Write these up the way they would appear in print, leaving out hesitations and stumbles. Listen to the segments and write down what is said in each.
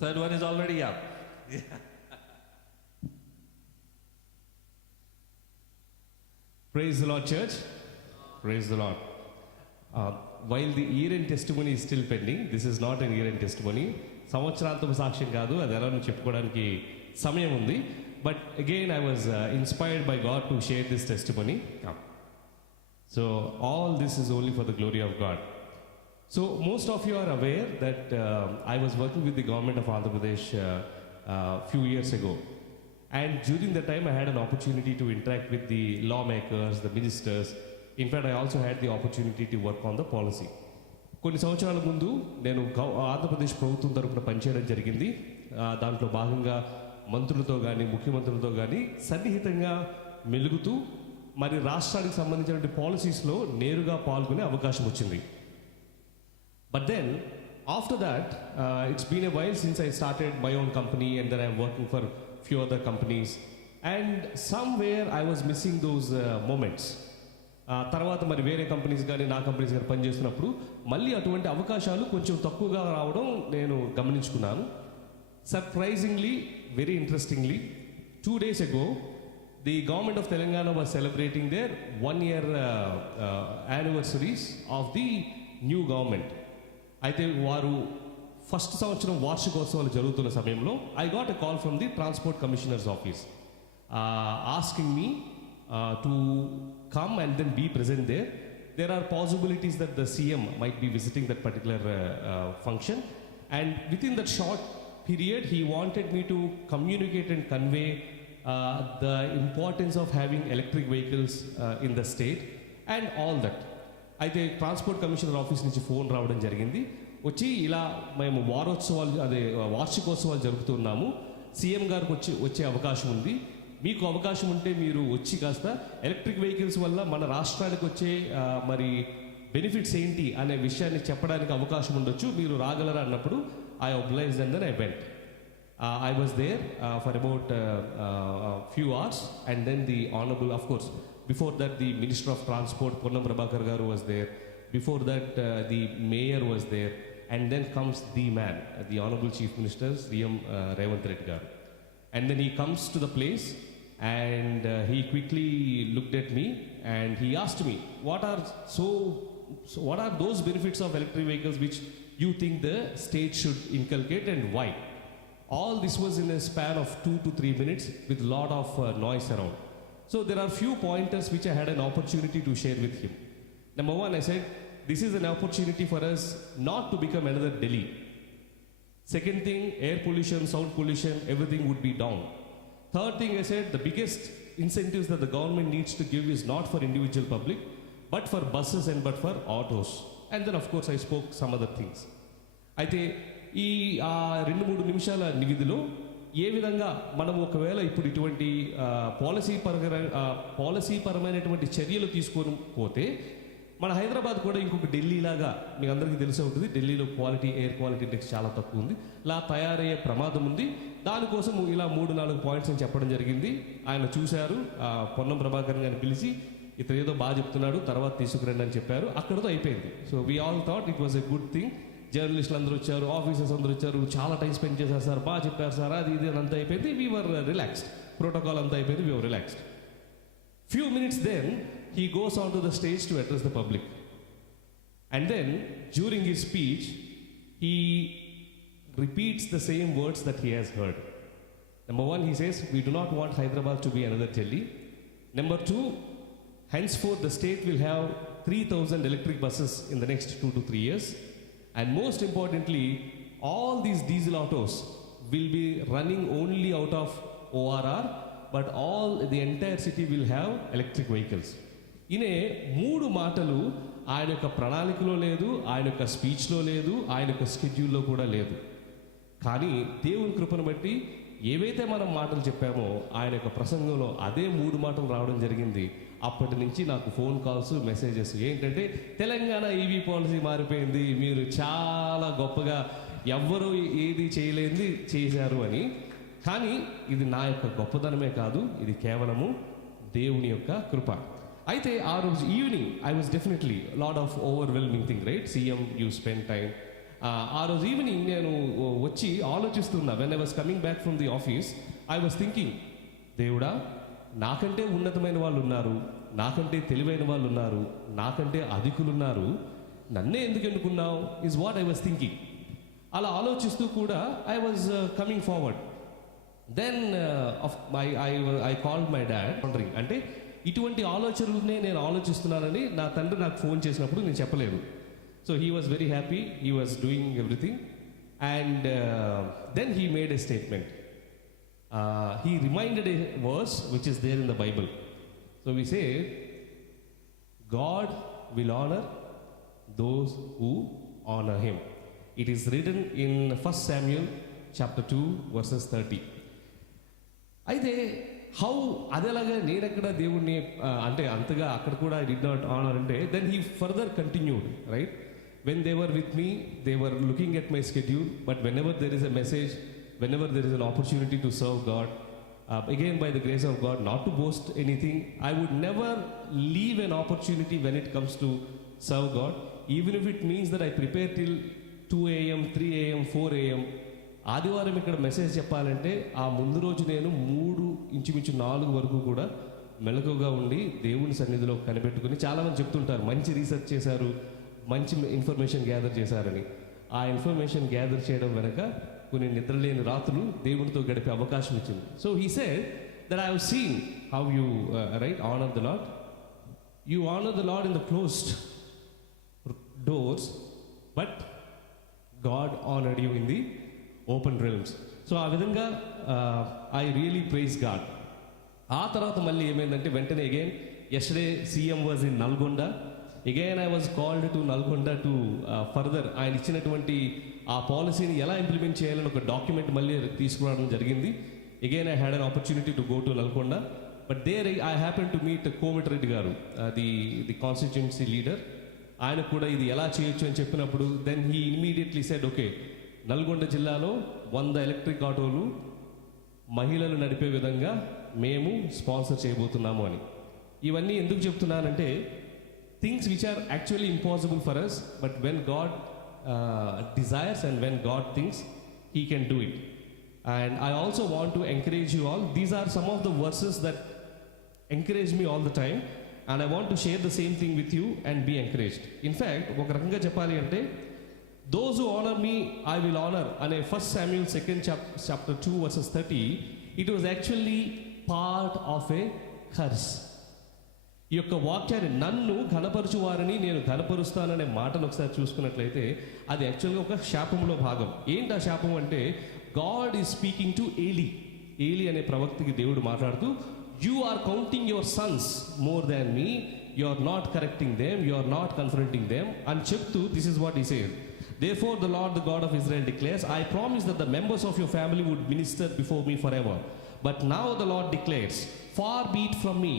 Third one is already up. Praise the Lord, church. Praise the Lord. While the year-end testimony is still pending, this is not an year-end testimony. సంవత్సరాంతం సాక్ష్యం కాదు, అది ఎలా చెప్పుకోవడానికి సమయం ఉంది. But again, I was inspired by God to share this testimony. So all this is only for the glory of God. So most of you are aware that I was working with the government of Andhra Pradesh few years ago. And during that time, I had an opportunity to interact with the lawmakers, the ministers. In fact, I also had the opportunity to work on the policy. కొన్ని సంవత్సరాల ముందు నేను ఆంధ్రప్రదేశ్ ప్రభుత్వం తరపున పనిచేయడం జరిగింది. దాంట్లో భాగంగా మంత్రులతో కానీ ముఖ్యమంత్రులతో కానీ సన్నిహితంగా మెలుగుతూ మరి రాష్ట్రానికి సంబంధించిన పాలసీస్లో నేరుగా పాల్గొనే అవకాశం వచ్చింది. But then, after that, it's been a while since I started my own company, and then I'm working for few other companies. And somewhere I was missing those moments. తర్వాత మరి వేరే కంపెనీస్ కానీ నా కంపెనీస్ కానీ పనిచేస్తున్నప్పుడు మళ్ళీ అటువంటి అవకాశాలు కొంచెం తక్కువగా రావడం నేను గమనించుకున్నాను. Surprisingly, very interestingly, 2 days ago, the government of Telangana was celebrating their 1-year anniversaries of the new government. అయితే వారు ఫస్ట్ సంవత్సరం వార్షికోత్సవాలు జరుగుతున్న సమయంలో I got a call from the transport commissioner's office asking me to come and then be present there. There are possibilities that the CM might be visiting that particular function, and with in that short period he wanted me to communicate and convey the importance of having electric vehicles in the state and all that. అయితే transport commissioner office నుంచి phone రావడం జరిగింది. వచ్చి ఇలా మేము వార్షికోత్సవాలు జరుపుతున్నాము, CM గారికి వచ్చే అవకాశం ఉంది, మీకు అవకాశం ఉంటే మీరు వచ్చి కాస్త ఎలక్ట్రిక్ వెహికల్స్ వల్ల మన రాష్ట్రానికి వచ్చే మరి బెనిఫిట్స్ ఏంటి అనే విషయాన్ని చెప్పడానికి అవకాశం ఉండొచ్చు, మీరు రాగలరా అన్నప్పుడు I obliged and then I went. I was there for about few hours, and then the honorable, of course, before that the Minister of Transport Ponnam Prabhakar garu was there. Before that the mayor was there, and then comes the man, the honorable Chief Minister Sri Revanth Reddy garu. And then he comes to the place, and he quickly looked at me and he asked me, what are those benefits of electric vehicles which you think the state should inculcate, and why? All this was in a span of 2 to 3 minutes with a lot of noise around. So there are few pointers which I had an opportunity to share with him. Number one, I said, this is an opportunity for us not to become another Delhi. Second thing, air pollution, sound pollution, everything would be down. Third thing, I said, the biggest incentives that the government needs to give is not for individual public, but for buses and but for autos. And then of course I spoke some other things. అయితే ఈ 2-3 నిమిషాల నివిధిలో ఏ విధంగా మనం ఒకవేళ ఇప్పుడు ఇటువంటి policy పరమైనటువంటి చర్యలు తీసుకొని పోతే మన హైదరాబాద్ కూడా ఇంకొక ఢిల్లీ లాగా మీకు అందరికీ తెలిసే ఉంటుంది. ఢిల్లీలో ఎయిర్ క్వాలిటీ ఇండెక్స్ చాలా తక్కువ ఉంది, ఇలా తయారయ్యే ప్రమాదం ఉంది. దానికోసం ఇలా 3-4 పాయింట్స్ అని చెప్పడం జరిగింది. ఆయన చూశారు, పొన్నం ప్రభాకర్ గారిని పిలిచి ఇతను ఏదో బాగా చెప్తున్నాడు, తర్వాత తీసుకురండి అని చెప్పారు. అక్కడితో అయిపోయింది. So we all thought it was a good thing. జర్నలిస్టులు అందరూ వచ్చారు, ఆఫీసర్స్ అందరూ వచ్చారు, చాలా టైం స్పెండ్ చేశారు సార్, బాగా చెప్పారు సార్, అది ఇది అంతా అయిపోయింది. వీ వర్ రిలాక్స్డ్, ప్రోటోకాల్ అంతా అయిపోయింది, we were relaxed. Few minutes then, he goes onto the stage to address the public. And then, during his speech, he repeats the same words that he has heard. Number one, he says, we do not want Hyderabad to be another Delhi. Number two, henceforth the state will have 3,000 electric buses in the next 2 to 3 years. And most importantly, all these diesel autos will be running only out of ORR, but the entire city will have electric vehicles. ఇనే 3 మాటలు ఆయన యొక్క ప్రణాళికలో లేదు, ఆయన యొక్క స్పీచ్లో లేదు, ఆయన యొక్క స్కెడ్యూల్లో కూడా లేదు. కానీ దేవుని కృపను బట్టి ఏవైతే మనం మాటలు చెప్పామో ఆయన యొక్క ప్రసంగంలో అదే 3 మాటలు రావడం జరిగింది. అప్పటి నుంచి నాకు ఫోన్ కాల్స్, మెసేజెస్ ఏంటంటే, తెలంగాణ ఈవీ పాలసీ మారిపోయింది, మీరు చాలా గొప్పగా ఎవ్వరూ ఏది చేయలేనిది చేశారు అని. కానీ ఇది నా యొక్క గొప్పదనమే కాదు, ఇది కేవలము దేవుని యొక్క కృప. అయితే ఆ రోజు evening I was definitely lot of overwhelming thing, right? CM, you spend time ఆ రోజు ఈవినింగ్ నేను వచ్చి ఆలోచిస్తున్నా. When I was coming back from the office, I was thinking, దేవుడా, నాకంటే ఉన్నతమైన వాళ్ళు ఉన్నారు, నాకంటే తెలివైన వాళ్ళు ఉన్నారు, నాకంటే అధికులు ఉన్నారు, నన్నే ఎందుకు ఎన్నుకున్నావు is what I was thinking. అలా ఆలోచిస్తూ కూడా I was coming forward. Then I called my dad wondering, అంటే ఇటువంటి ఆలోచనలనే నేను ఆలోచిస్తున్నానని నా తండ్రి నాకు ఫోన్ చేసినప్పుడు నేను చెప్పలేదు. So he was very happy, he was doing everything. And then he made a statement. He reminded a verse which is there in the Bible. So we say, God will honor those who honor him. It is written in 1 Samuel chapter 2 verses 30. అయితే how అదేలాగా నేనెక్కడ దేవుణ్ణి అంటే అంతగా అక్కడ కూడా I did not honour అంటే, then he further continued, right? When they were with me, they were looking at my schedule, but whenever there is a message, whenever there is an opportunity to serve God, again by the grace of God, not to boast anything, I would never leave an opportunity when it comes to serve God, even if it means that I prepare till 2 a.m., 3 a.m., 4 a.m. ఆదివారం ఇక్కడ message చెప్పాలంటే ఆ ముందు రోజు నేను 3 ఇంచుమించు 4 వరకు కూడా మెలకుగా ఉండి దేవుని సన్నిధిలో కనిపెట్టుకుని, చాలామంది చెప్తుంటారు మంచి రీసెర్చ్ చేశారు, మంచి ఇన్ఫర్మేషన్ గ్యాదర్ చేశారని. ఆ ఇన్ఫర్మేషన్ గ్యాదర్ చేయడం వెనక కొన్ని నిద్రలేని రాత్రులు దేవునితో గడిపే అవకాశం ఇచ్చింది. So he said that I have seen how you right honour the Lord. You honour the Lord in the closed doors, but God honoured you in the open realms. So ఆ విధంగా ఐ రియలీ ప్రైజ్ గాడ్. ఆ తర్వాత మళ్ళీ ఏమైందంటే వెంటనే again yesterday CM was in Nalgonda. Again I was called to Nalgonda to further ఆయన ఇచ్చినటువంటి ఆ పాలసీని ఎలా ఇంప్లిమెంట్ చేయాలని ఒక డాక్యుమెంట్ మళ్ళీ తీసుకురావడం జరిగింది. Again I had an opportunity to go to Nalgonda, but there I happen to meet Komatireddy garu, the constituency leader. ఆయన కూడా ఇది ఎలా చేయొచ్చు అని చెప్పినప్పుడు then he immediately said, okay, Nalgonda జిల్లాలో 100 ఎలక్ట్రిక్ ఆటోలు మహిళలు నడిపే విధంగా మేము స్పాన్సర్ చేయబోతున్నాము అని. ఇవన్నీ ఎందుకు చెప్తున్నానంటే, things which are actually impossible for us, but when God desires and when God thinks, he can do it. And I also want to encourage you all. These are some of the verses that encourage me all the time, and I want to share the same thing with you and be encouraged. In fact, ఒక రకంగా చెప్పాలి అంటే, those who honor me I will honor అనే 1 Samuel 2nd chapter 2 verses 30, it was actually part of a curse. ఈ యొక్క వాక్యాన్ని, నన్ను ఘనపరచు వారిని నేను ఘనపరుస్తాననే మాటను ఒకసారి చూసుకున్నట్లయితే అది యాక్చువల్గా ఒక శాపంలో భాగం. ఏంటి ఆ శాపం అంటే, God is speaking to Eli అనే ప్రవక్తకి దేవుడు మాట్లాడుతూ, you are counting your sons more than me, you are not correcting them, you are not confronting them అని చెప్తూ, this is what he said. Therefore the Lord, the God of Israel declares, I promise that the members of your family would minister before me forever. But now the Lord declares, far be it from me.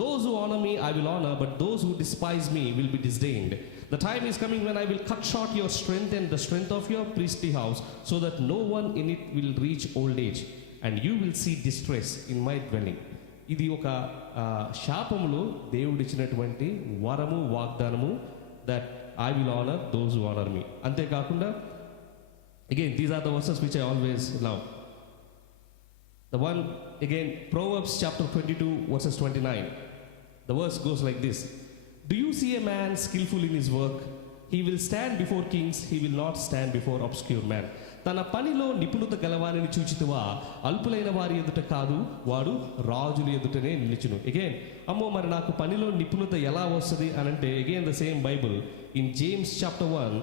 Those who honor me I will honor, but those who despise me will be disdained. The time is coming when I will cut short your strength and the strength of your priestly house, so that no one in it will reach old age, and you will see distress in my dwelling. ఇది ఒక శాపములో దేవుడిచ్చినటువంటి వరము, వాగ్దానము, that I will honor those who honor me. అంతేకాకుండా again these are the verses which I always love. The one again, Proverbs chapter 22 verses 29. The verse goes like this: Do you see a man skillful in his work? He will stand before kings, he will not stand before obscure men. తన పనిలో నిపుణత గలవారిని చూచితివా, అల్పులైన వారి ఎదుట కాదు, వాడు రాజుల ఎదుటనే నిలిచును. Again, అమ్మో మరి నాకు పనిలో నిపుణత ఎలా వస్తుంది అని అంటే, again the same Bible in James chapter 1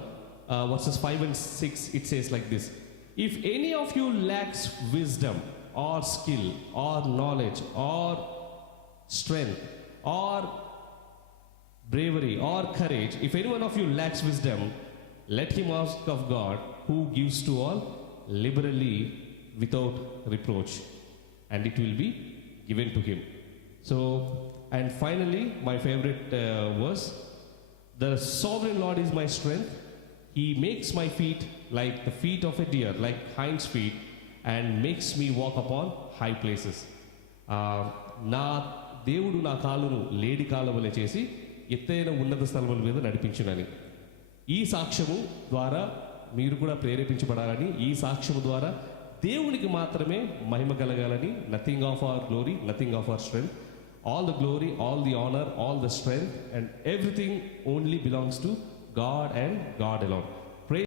verses 5 and 6 it says like this: If any of you lacks wisdom or skill or knowledge or strength or bravery or courage, if any one of you lacks wisdom, let him ask of God, who gives to all liberally without reproach, and it will be given to him. So, and finally, my favorite verse: The sovereign Lord is my strength. He makes my feet like the feet of a deer, like hinds feet, and makes me walk upon high places. నా దేవుడు నా కాలును లేడి కాలవలే చేసి ఎత్తైన ఉన్నత స్థలముల మీద నడిపించునని. ఈ సాక్ష్యము ద్వారా మీరు కూడా ప్రేరేపించబడాలని, ఈ సాక్ష్యం ద్వారా దేవునికి మాత్రమే మహిమ కలగాలని. Nothing of our glory, nothing of our strength. All the glory, all the honor, all the strength, and everything only belongs to God and God alone.